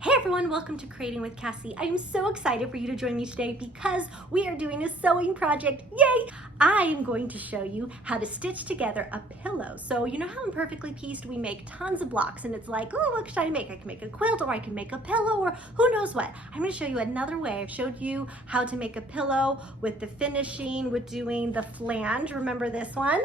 Hey everyone, welcome to Creating with Cassie. I am so excited for you to join me today because we are doing a sewing project. Yay! I am going to show you how to stitch together a pillow. So you know how in Perfectly Pieced we make tons of blocks and it's like, oh, what should I make? I can make a quilt or I can make a pillow or who knows what. I'm going to show you another way. I've showed you how to make a pillow with the finishing, with doing the flange. Remember this one?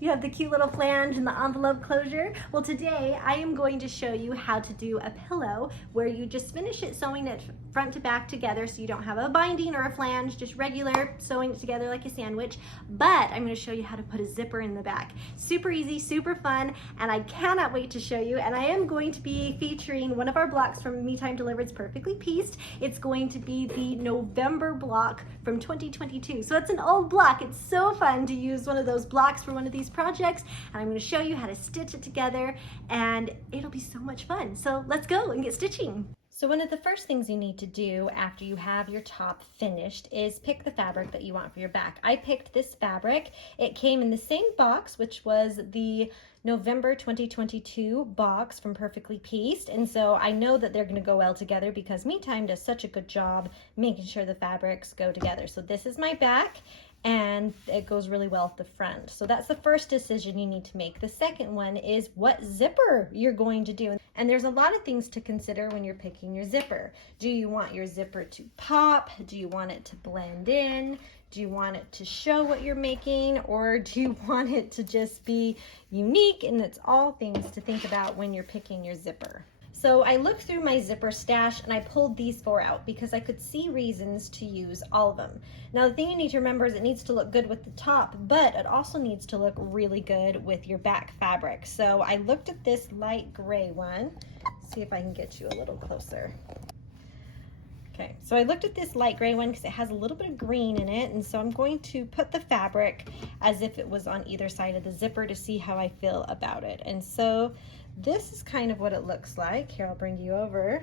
You have the cute little flange and the envelope closure. Well, today I am going to show you how to do a pillow where you just finish it sewing it front to back together so you don't have a binding or a flange, just regular sewing it together like a sandwich. But I'm going to show you how to put a zipper in the back. Super easy, super fun, and I cannot wait to show you. And I am going to be featuring one of our blocks from Me Time Delivered's Perfectly Pieced. It's going to be the November block from 2022. So it's an old block. It's so fun to use one of those blocks for one of these projects, and I'm going to show you how to stitch it together, and it'll be so much fun. So let's go and get stitching. So one of the first things you need to do after you have your top finished is pick the fabric that you want for your back. I picked this fabric. It came in the same box, which was the November 2022 box from Perfectly Pieced, and so I know that they're going to go well together because Me Time does such a good job making sure the fabrics go together. So this is my back, and it goes really well at the front. So that's the first decision you need to make. The second one is what zipper you're going to do. And there's a lot of things to consider when you're picking your zipper. Do you want your zipper to pop? Do you want it to blend in? Do you want it to show what you're making? Or do you want it to just be unique? And it's all things to think about when you're picking your zipper. So I looked through my zipper stash and I pulled these four out because I could see reasons to use all of them. Now the thing you need to remember is it needs to look good with the top, but it also needs to look really good with your back fabric. So I looked at this light gray one. See if I can get you a little closer. Okay, so I looked at this light gray one because it has a little bit of green in it, and so I'm going to put the fabric as if it was on either side of the zipper to see how I feel about it. And so this is kind of what it looks like. Here, I'll bring you over.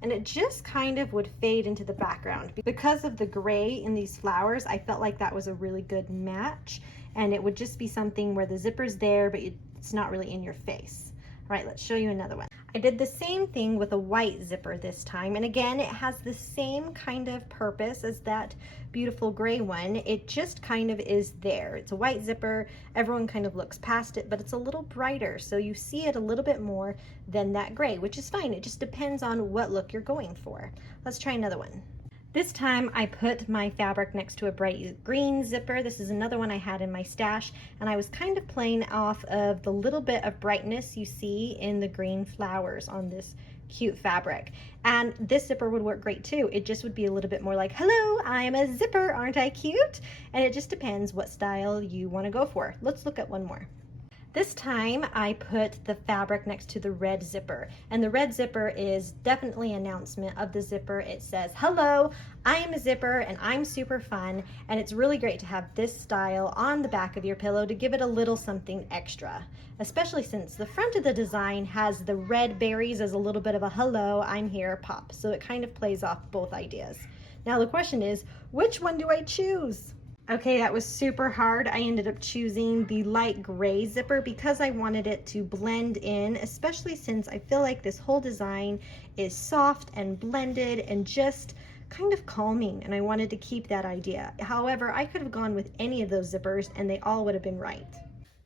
And it just kind of would fade into the background. Because of the gray in these flowers, I felt like that was a really good match. And it would just be something where the zipper's there, but it's not really in your face. All right, let's show you another one. I did the same thing with a white zipper this time, and again it has the same kind of purpose as that beautiful gray one. It just kind of is there. It's a white zipper, everyone kind of looks past it, but it's a little brighter, so you see it a little bit more than that gray, which is fine. It just depends on what look you're going for. Let's try another one. This time I put my fabric next to a bright green zipper. This is another one I had in my stash, and I was kind of playing off of the little bit of brightness you see in the green flowers on this cute fabric. And this zipper would work great too. It just would be a little bit more like, hello, I am a zipper, aren't I cute? And it just depends what style you want to go for. Let's look at one more. This time I put the fabric next to the red zipper, and the red zipper is definitely an announcement of the zipper. It says, hello, I am a zipper and I'm super fun, and it's really great to have this style on the back of your pillow to give it a little something extra, especially since the front of the design has the red berries as a little bit of a hello, I'm here pop, so it kind of plays off both ideas. Now the question is, which one do I choose? Okay, that was super hard. I ended up choosing the light gray zipper because I wanted it to blend in, especially since I feel like this whole design is soft and blended and just kind of calming, and I wanted to keep that idea. However, I could have gone with any of those zippers and they all would have been right.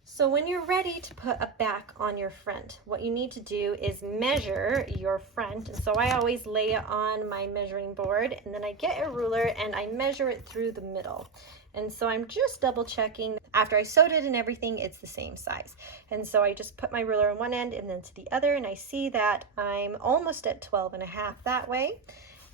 So when you're ready to put a back on your front, what you need to do is measure your front. And so I always lay it on my measuring board, and then I get a ruler and I measure it through the middle. And so I'm just double checking. After I sewed it and everything, it's the same size. And so I just put my ruler on one end and then to the other, and I see that I'm almost at 12.5 that way.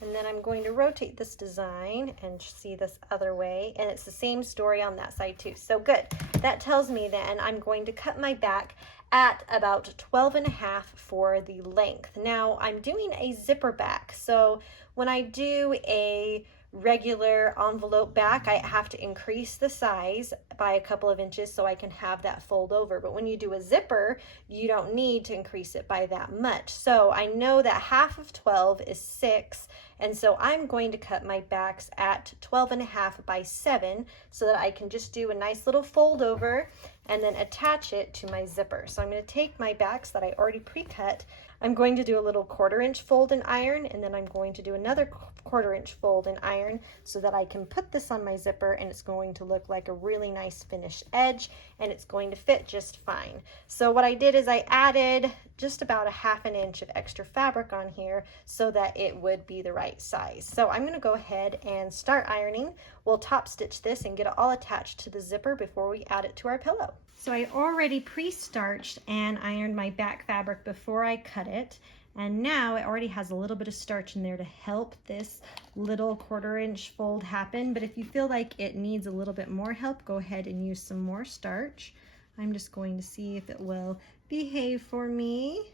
And then I'm going to rotate this design and see this other way, and it's the same story on that side too. So good. That tells me then I'm going to cut my back at about 12.5 for the length. Now I'm doing a zipper back, so when I do a regular envelope back, I have to increase the size by a couple of inches so I can have that fold over. But when you do a zipper, you don't need to increase it by that much. So I know that half of 12 is 6, and so I'm going to cut my backs at 12.5 by 7 so that I can just do a nice little fold over and then attach it to my zipper. So I'm going to take my backs that I already pre-cut. I'm going to do a little 1/4 inch fold and iron, and then I'm going to do another 1/4 inch fold and iron so that I can put this on my zipper, and it's going to look like a really nice finished edge, and it's going to fit just fine. So what I did is I added just about 1/2 inch of extra fabric on here so that it would be the right size. So I'm going to go ahead and start ironing. We'll top stitch this and get it all attached to the zipper before we add it to our pillow. So I already pre-starched and ironed my back fabric before I cut it. And now it already has a little bit of starch in there to help this little 1/4 inch fold happen. But if you feel like it needs a little bit more help, go ahead and use some more starch. I'm just going to see if it will behave for me.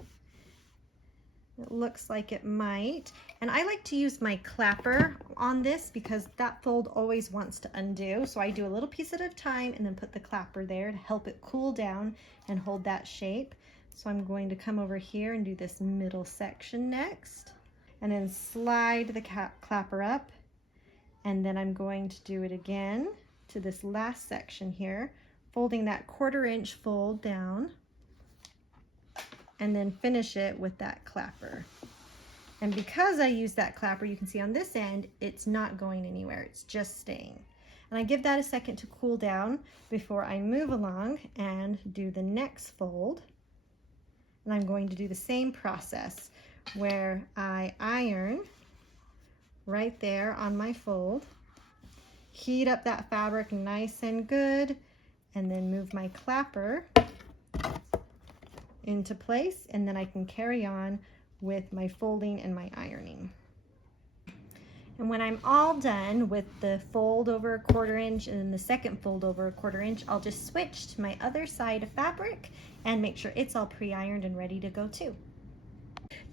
It looks like it might. And I like to use my clapper on this because that fold always wants to undo. So I do a little piece at a time and then put the clapper there to help it cool down and hold that shape. So I'm going to come over here and do this middle section next, and then slide the clapper up, and then I'm going to do it again to this last section here, folding that 1/4 inch fold down, and then finish it with that clapper. And because I use that clapper, you can see on this end, it's not going anywhere, it's just staying. And I give that a second to cool down before I move along and do the next fold. And I'm going to do the same process where I iron right there on my fold, heat up that fabric nice and good, and then move my clapper into place, and then I can carry on with my folding and my ironing. And when I'm all done with the fold over 1/4 inch and then the second fold over 1/4 inch, I'll just switch to my other side of fabric and make sure it's all pre-ironed and ready to go too.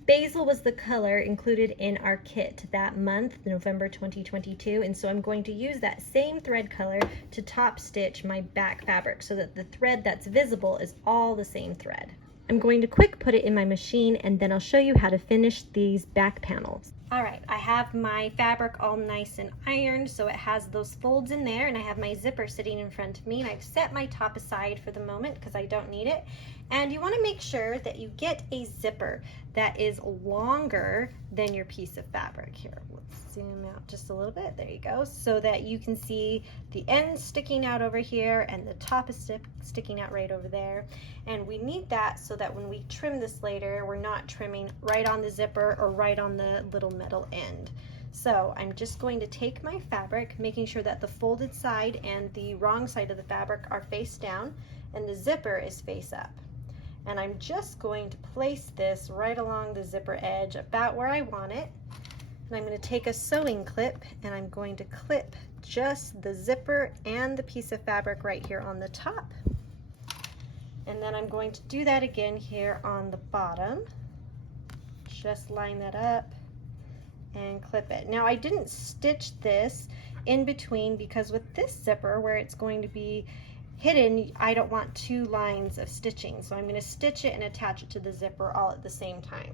Basil was the color included in our kit that month, November 2022, and so I'm going to use that same thread color to top stitch my back fabric so that the thread that's visible is all the same thread. I'm going to quick put it in my machine, and then I'll show you how to finish these back panels. All right, I have my fabric all nice and ironed, so it has those folds in there, and I have my zipper sitting in front of me, and I've set my top aside for the moment because I don't need it. And you want to make sure that you get a zipper that is longer than your piece of fabric. Here, let's zoom out just a little bit. There you go. So that you can see the end sticking out over here and the top is sticking out right over there. And we need that so that when we trim this later, we're not trimming right on the zipper or right on the little metal end. So I'm just going to take my fabric, making sure that the folded side and the wrong side of the fabric are face down and the zipper is face up. And I'm just going to place this right along the zipper edge about where I want it. And I'm going to take a sewing clip and I'm going to clip just the zipper and the piece of fabric right here on the top. And then I'm going to do that again here on the bottom. Just line that up and clip it. Now I didn't stitch this in between because with this zipper where it's going to be hidden, I don't want 2 lines of stitching, so I'm going to stitch it and attach it to the zipper all at the same time.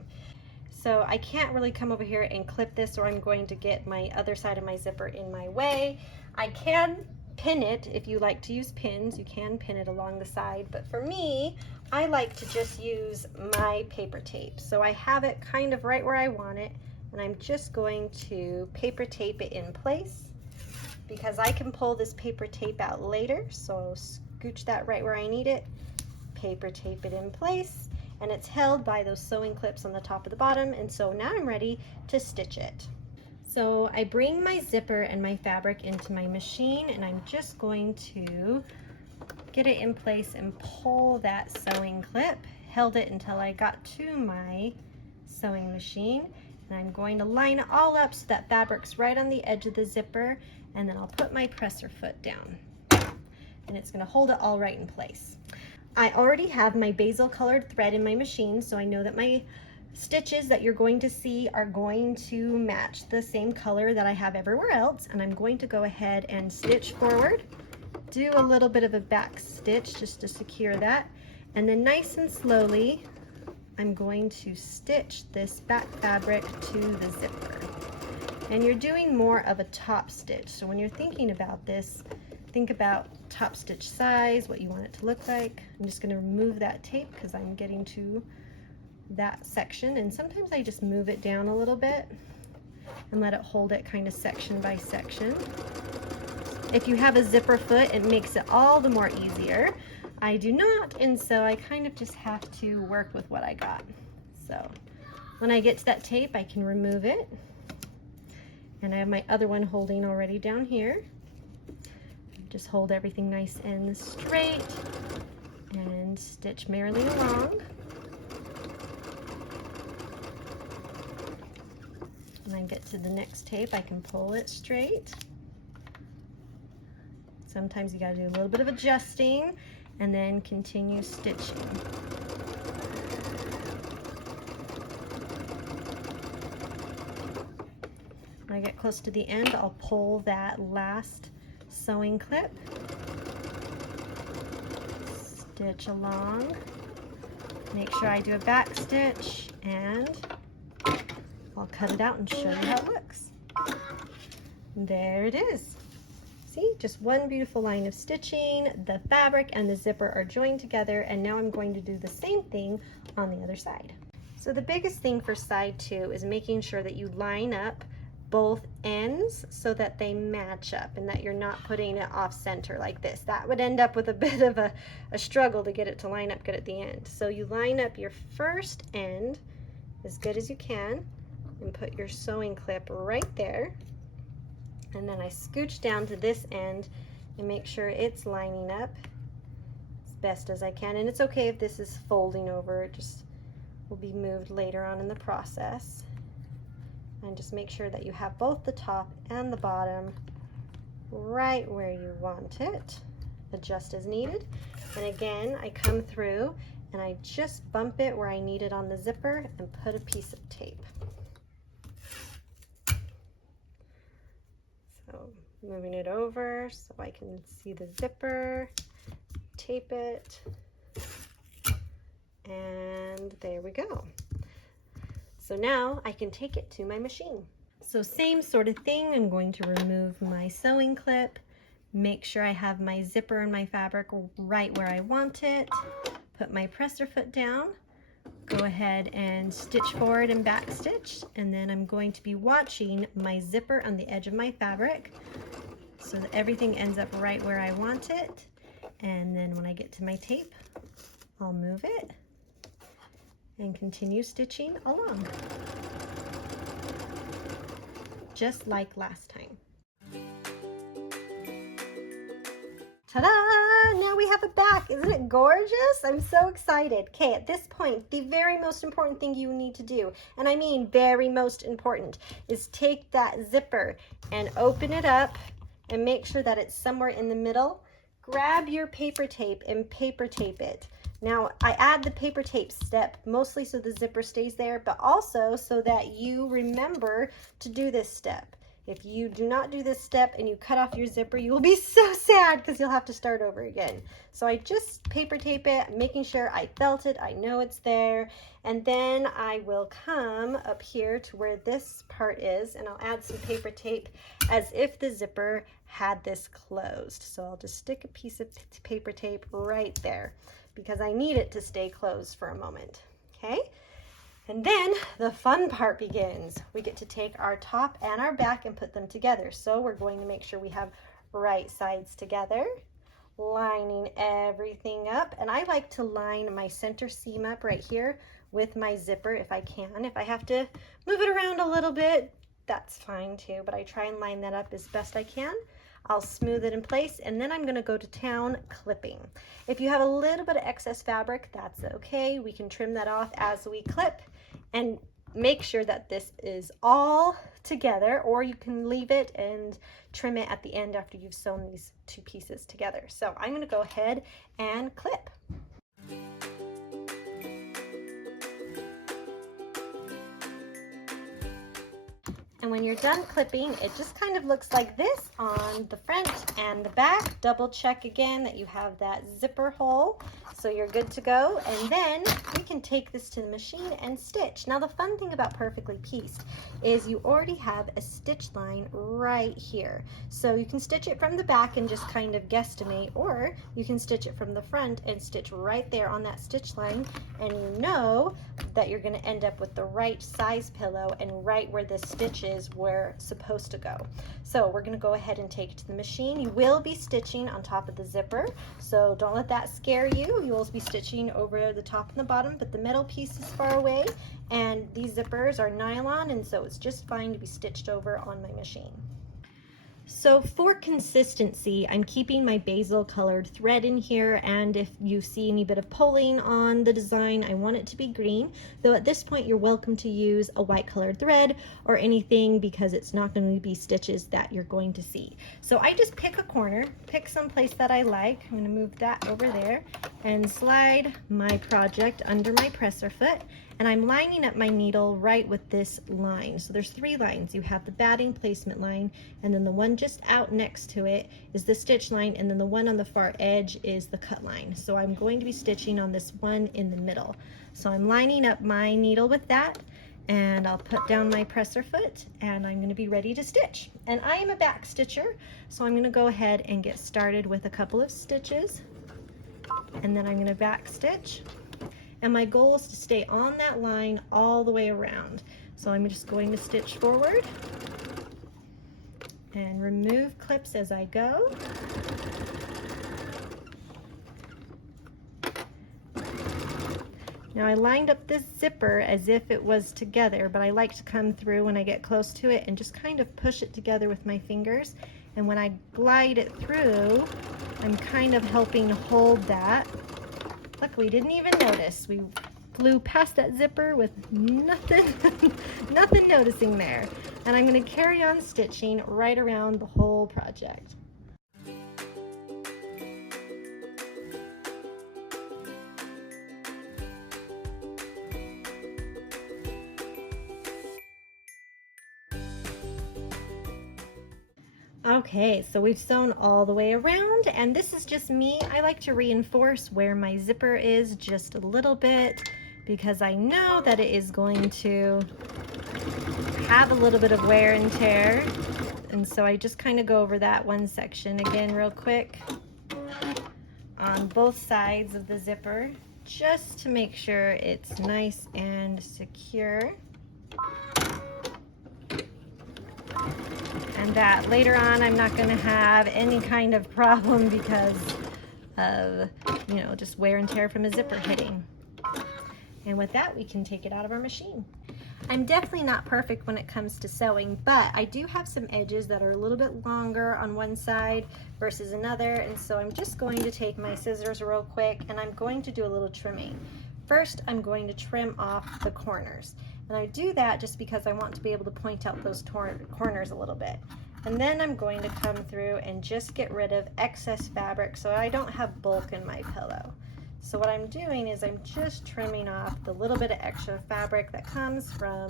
So I can't really come over here and clip this, or I'm going to get my other side of my zipper in my way. I can pin it. If you like to use pins, you can pin it along the side, but for me, I like to just use my paper tape. So I have it kind of right where I want it, and I'm just going to paper tape it in place, because I can pull this paper tape out later. So scooch that right where I need it, paper tape it in place, and it's held by those sewing clips on the top of the bottom. And so now I'm ready to stitch it. So I bring my zipper and my fabric into my machine, and I'm just going to get it in place and pull that sewing clip, held it until I got to my sewing machine, and I'm going to line it all up so that fabric's right on the edge of the zipper, and then I'll put my presser foot down, and it's going to hold it all right in place. I already have my basil colored thread in my machine, so I know that my stitches that you're going to see are going to match the same color that I have everywhere else, and I'm going to go ahead and stitch forward, do a little bit of a back stitch just to secure that, and then nice and slowly I'm going to stitch this back fabric to the zipper. And you're doing more of a top stitch, so when you're thinking about this, think about top stitch size, what you want it to look like. I'm just going to remove that tape because I'm getting to that section, and sometimes I just move it down a little bit and let it hold it kind of section by section. If you have a zipper foot, it makes it all the more easier. I do not, and so I kind of just have to work with what I got. So when I get to that tape, I can remove it. And I have my other one holding already down here. Just hold everything nice and straight and stitch merrily along. When I get to the next tape, I can pull it straight. Sometimes you gotta do a little bit of adjusting and then continue stitching. When I get close to the end, I'll pull that last sewing clip, stitch along, make sure I do a back stitch, and I'll cut it out and show you how it looks. There it is. See, just one beautiful line of stitching. The fabric and the zipper are joined together, and now I'm going to do the same thing on the other side. So the biggest thing for side 2 is making sure that you line up both ends so that they match up and that you're not putting it off center like this. That would end up with a bit of a struggle to get it to line up good at the end. So you line up your first end as good as you can and put your sewing clip right there. And then I scooch down to this end and make sure it's lining up as best as I can. And it's okay if this is folding over, it just will be moved later on in the process. And just make sure that you have both the top and the bottom right where you want it. Adjust as needed. And again, I come through and I just bump it where I need it on the zipper and put a piece of tape. So moving it over so I can see the zipper, tape it, and there we go. So now I can take it to my machine. So same sort of thing, I'm going to remove my sewing clip, make sure I have my zipper and my fabric right where I want it, put my presser foot down, go ahead and stitch forward and back stitch, and then I'm going to be watching my zipper on the edge of my fabric so that everything ends up right where I want it. And then when I get to my tape, I'll move it and continue stitching along, just like last time. Ta-da! Now we have a back. Isn't it gorgeous? I'm so excited. Okay, at this point, the very most important thing you need to do, and I mean very most important, is take that zipper and open it up and make sure that it's somewhere in the middle. Grab your paper tape and paper tape it. Now, I add the paper tape step mostly so the zipper stays there, but also so that you remember to do this step. If you do not do this step and you cut off your zipper, you will be so sad because you'll have to start over again. So I just paper tape it, making sure I felt it, I know it's there, and then I will come up here to where this part is and I'll add some paper tape as if the zipper had this closed. So I'll just stick a piece of paper tape right there because I need it to stay closed for a moment, okay? And then the fun part begins. We get to take our top and our back and put them together. So we're going to make sure we have right sides together, lining everything up. And I like to line my center seam up right here with my zipper if I can. If I have to move it around a little bit, that's fine too, but I try and line that up as best I can. I'll smooth it in place, and then I'm gonna go to town clipping. If you have a little bit of excess fabric, that's okay. We can trim that off as we clip, and make sure that this is all together, or you can leave it and trim it at the end after you've sewn these two pieces together. So I'm gonna go ahead and clip. And when you're done clipping, it just kind of looks like this on the front and the back. Double check again that you have that zipper hole, so you're good to go. And then we can take this to the machine and stitch. Now the fun thing about Perfectly Pieced is you already have a stitch line right here. So you can stitch it from the back and just kind of guesstimate, or you can stitch it from the front and stitch right there on that stitch line, and you know that you're going to end up with the right size pillow and right where the stitches were supposed to go. So we're going to go ahead and take it to the machine. You will be stitching on top of the zipper, so don't let that scare you. You will be stitching over the top and the bottom, but the metal piece is far away, and these zippers are nylon, and so it's just fine to be stitched over on my machine. So for consistency, I'm keeping my basil colored thread in here, and if you see any bit of pulling on the design, I want it to be green, though at this point you're welcome to use a white colored thread or anything because it's not going to be stitches that you're going to see. So I just pick a corner, pick some place that I like. I'm going to move that over there and slide my project under my presser foot, and I'm lining up my needle right with this line. So there's 3 lines. You have the batting placement line, and then the one just out next to it is the stitch line, and then the one on the far edge is the cut line. So I'm going to be stitching on this one in the middle. So I'm lining up my needle with that, and I'll put down my presser foot, and I'm going to be ready to stitch. And I am a back stitcher, so I'm going to go ahead and get started with a couple of stitches, and then I'm going to back stitch. And my goal is to stay on that line all the way around. So I'm just going to stitch forward and remove clips as I go. Now I lined up this zipper as if it was together, but I like to come through when I get close to it and just kind of push it together with my fingers. And when I glide it through, I'm kind of helping hold that. Look, we didn't even notice. We flew past that zipper with nothing, nothing noticing there. And I'm going to carry on stitching right around the whole project. Okay, so we've sewn all the way around, and this is just me. I like to reinforce where my zipper is just a little bit because I know that it is going to have a little bit of wear and tear, and so I just kind of go over that one section again real quick on both sides of the zipper just to make sure it's nice and secure. And that later on I'm not going to have any kind of problem because of, you know, just wear and tear from a zipper hitting. And with that, we can take it out of our machine. I'm definitely not perfect when it comes to sewing, but I do have some edges that are a little bit longer on one side versus another, and so I'm just going to take my scissors real quick and I'm going to do a little trimming. First, I'm going to trim off the corners. And I do that just because I want to be able to point out those corners a little bit. And then I'm going to come through and just get rid of excess fabric so I don't have bulk in my pillow. So what I'm doing is I'm just trimming off the little bit of extra fabric that comes from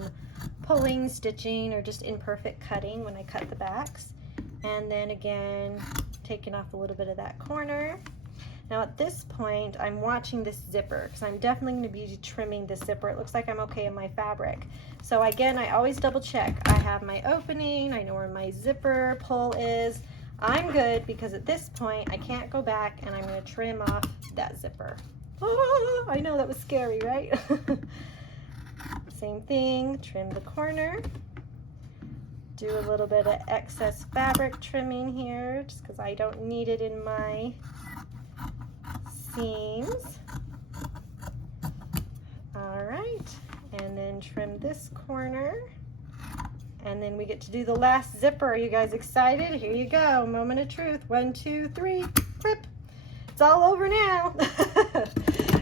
pulling, stitching, or just imperfect cutting when I cut the backs. And then again, taking off a little bit of that corner. Now at this point, I'm watching this zipper because I'm definitely going to be trimming this zipper. It looks like I'm okay in my fabric. So again, I always double check. I have my opening, I know where my zipper pull is. I'm good because at this point, I can't go back and I'm going to trim off that zipper. Oh, I know that was scary, right? Same thing, trim the corner. Do a little bit of excess fabric trimming here just because I don't need it in my seams. All right, and then trim this corner, and then we get to do the last zipper. Are you guys excited? Here you go, moment of truth. 1, 2, 3, rip. It's all over now.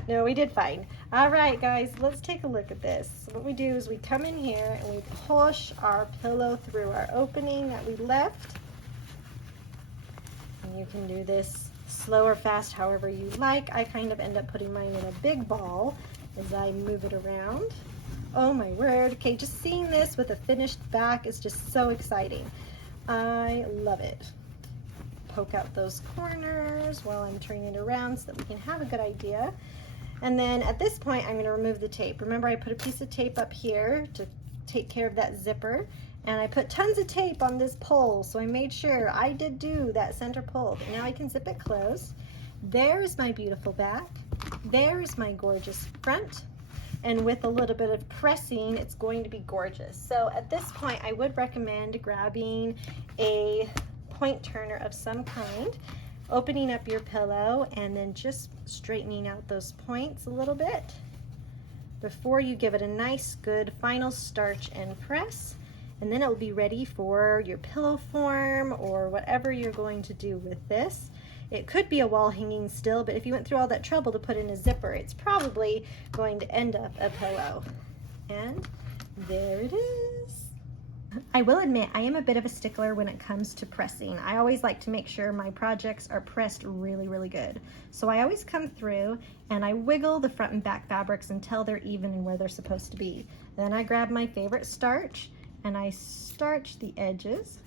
No, we did fine. All right, guys, let's take a look at this. So what we do is we come in here and we push our pillow through our opening that we left. And you can do this slow or fast, however you like. I kind of end up putting mine in a big ball as I move it around. Oh my word. Okay, just seeing this with a finished back is just so exciting. I love it. Poke out those corners while I'm turning it around so that we can have a good idea. And then at this point, I'm going to remove the tape. Remember, I put a piece of tape up here to take care of that zipper. And I put tons of tape on this pole, so I made sure I did do that center pole. But now I can zip it closed. There's my beautiful back. There's my gorgeous front. and with a little bit of pressing, it's going to be gorgeous. So at this point, I would recommend grabbing a point turner of some kind, opening up your pillow, and then just straightening out those points a little bit before you give it a nice, good final starch and press. And then it will be ready for your pillow form or whatever you're going to do with this. It could be a wall hanging still, but if you went through all that trouble to put in a zipper, it's probably going to end up a pillow. And there it is. I will admit, I am a bit of a stickler when it comes to pressing. I always like to make sure my projects are pressed really, really good. So I always come through and I wiggle the front and back fabrics until they're even and where they're supposed to be. Then I grab my favorite starch and I starch the edges,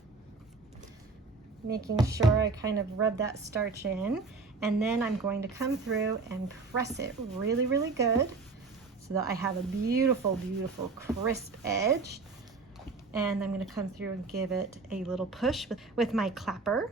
making sure I kind of rub that starch in. And then I'm going to come through and press it really, really good so that I have a beautiful, beautiful crisp edge. And I'm going to come through and give it a little push with my clapper.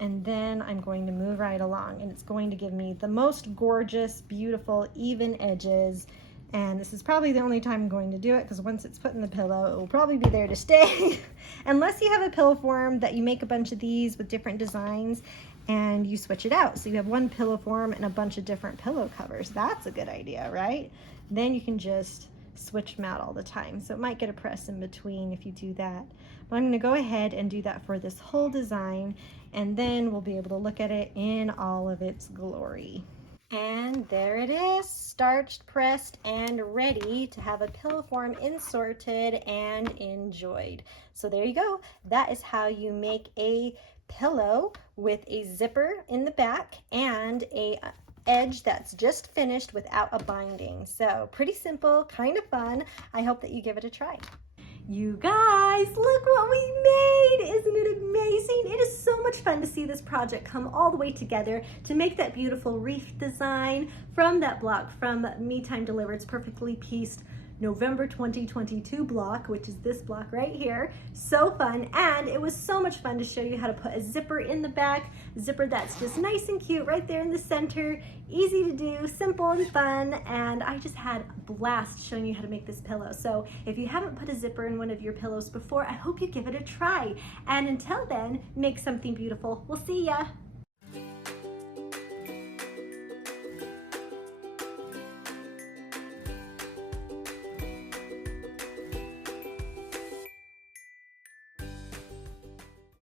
And then I'm going to move right along, and it's going to give me the most gorgeous, beautiful, even edges. And this is probably the only time I'm going to do it, because once it's put in the pillow, it will probably be there to stay. Unless you have a pillow form that you make a bunch of these with different designs and you switch it out. So you have one pillow form and a bunch of different pillow covers. That's a good idea, right? Then you can just switch them out all the time. So it might get a press in between if you do that. But I'm going to go ahead and do that for this whole design, and then we'll be able to look at it in all of its glory. And there it is, starched, pressed, and ready to have a pillow form inserted and enjoyed. So there you go. That is how you make a pillow with a zipper in the back and a edge that's just finished without a binding. So pretty simple, kind of fun. I hope that you give it a try. You guys, look what we made! Isn't it amazing? It is so much fun to see this project come all the way together to make that beautiful wreath design from that block from Me Time Delivered's Perfectly Pieced November 2022 block, which is this block right here. So fun, and it was so much fun to show you how to put a zipper in the back, zipper that's just nice and cute right there in the center, easy to do, simple and fun, and I just had a blast showing you how to make this pillow. So if you haven't put a zipper in one of your pillows before, I hope you give it a try, and until then, make something beautiful. We'll see ya.